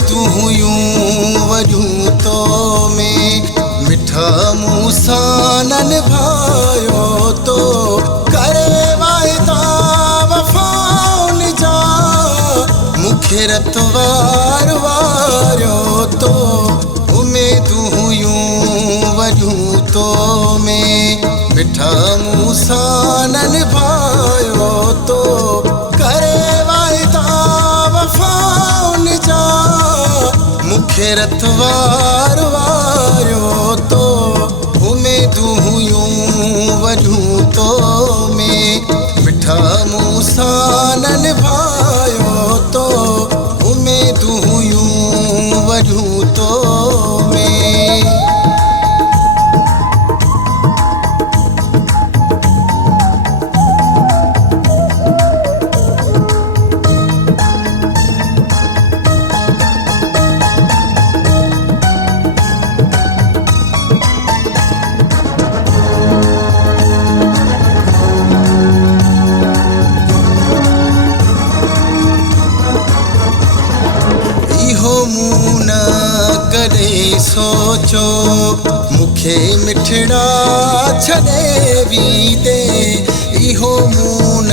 उमेदूं यूं वरियूं तो में मिठा मूंसां न निभायो तो करे वाइदा वफ़ाउनि जा मूंखे रतवार वारियो तो उमेदूं यूं वरियूं तो में मिठा मूंसां न निभायो तो करे वाइदा वफ़ाउनि जा मूंखे रतवार वारियो तो उमेदूं यूं वरियूं तो में मिठा मूंसां न निभायो तो उमेदूं यूं वरियूं तो में कॾहिं सोचो मूंखे मिठड़ा छॾे बि दे इहो मूं न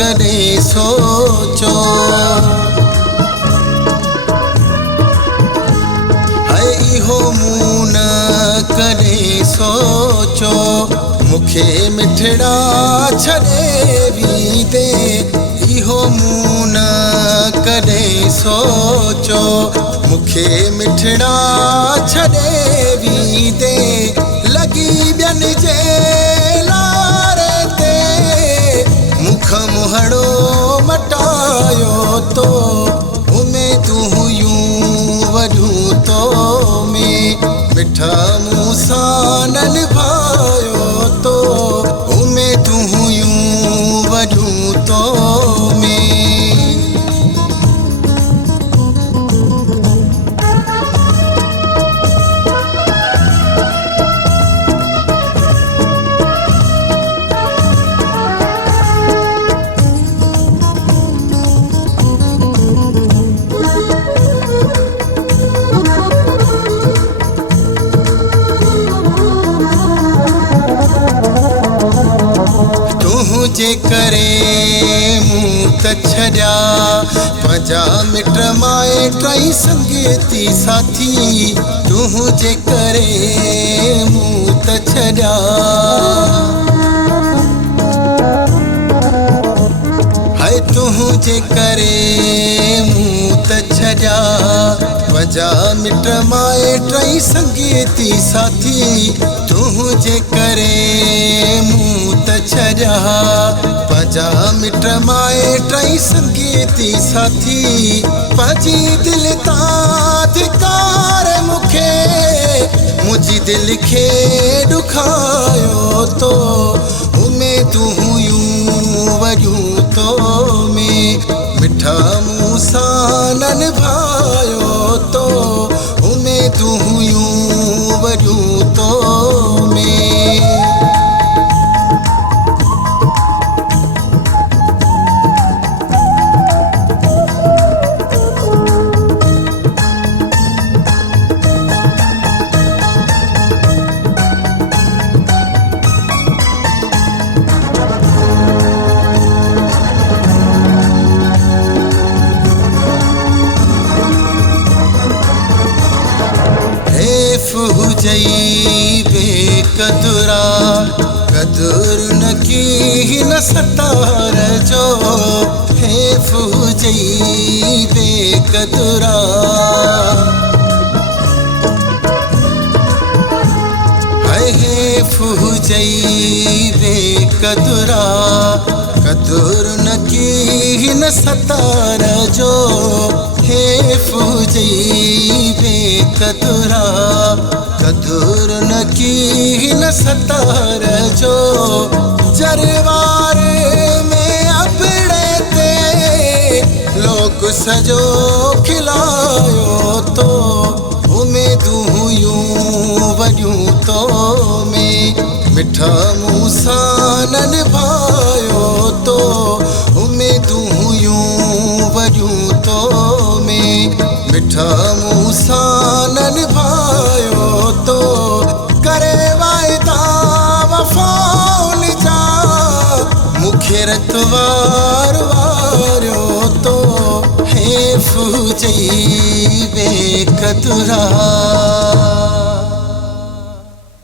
कॾहिं सोचो हाय इहो मूं न कॾहिं सोचो मूंखे मिठड़ा छॾे बि दे इहो मूं न कॾहिं सोचो मूंखे मिठड़ा छॾे बि दे लॻी ॿियनि जे लारे ते मुख मुहड़ो मटायो तो उमेदूं यूं वरियूं तो में मिठा मूंसां न निभायो तो उमेदूं यूं वरियूं तो में जे करे मूं त छॾिया पंहिंजा मिट माए टई संगीती साथी तूं जे करे मूं त छॾिया हाय तूं जे करे मूं त छॾिया पंहिंजा मिट माए टई संगीती साथी तूं जे करे मूं त छॾिया पंहिंजा मिट माए टई संगीती साथी पंहिंजी दिलि तां धिकार मूंखे मुंहिंजी दिलि खे ॾुखायो तो उमेदूं यूं वरियूं तो में मिठा मूंसां न निभायो तो उमेदूं यूं वरियूं तो में हुजई बेकदुरा कदुर न की न सतार जो हेफ हुजई बेकदुरा हाय हेफ हुजई बेकदुरा कदुर न की न सतार जो हेफ हुजई बेकदुरा कदुर न की न सतार जो जरवार में अपड़े ते लोक सजो खिलायो तो उमेदूं यूं वरियूं तो में मिठा मूंसां न निभायो तो उमेदूं यूं वरियूं तो में मिठा एतवार वारियो तो हे फूजई बेकदुरा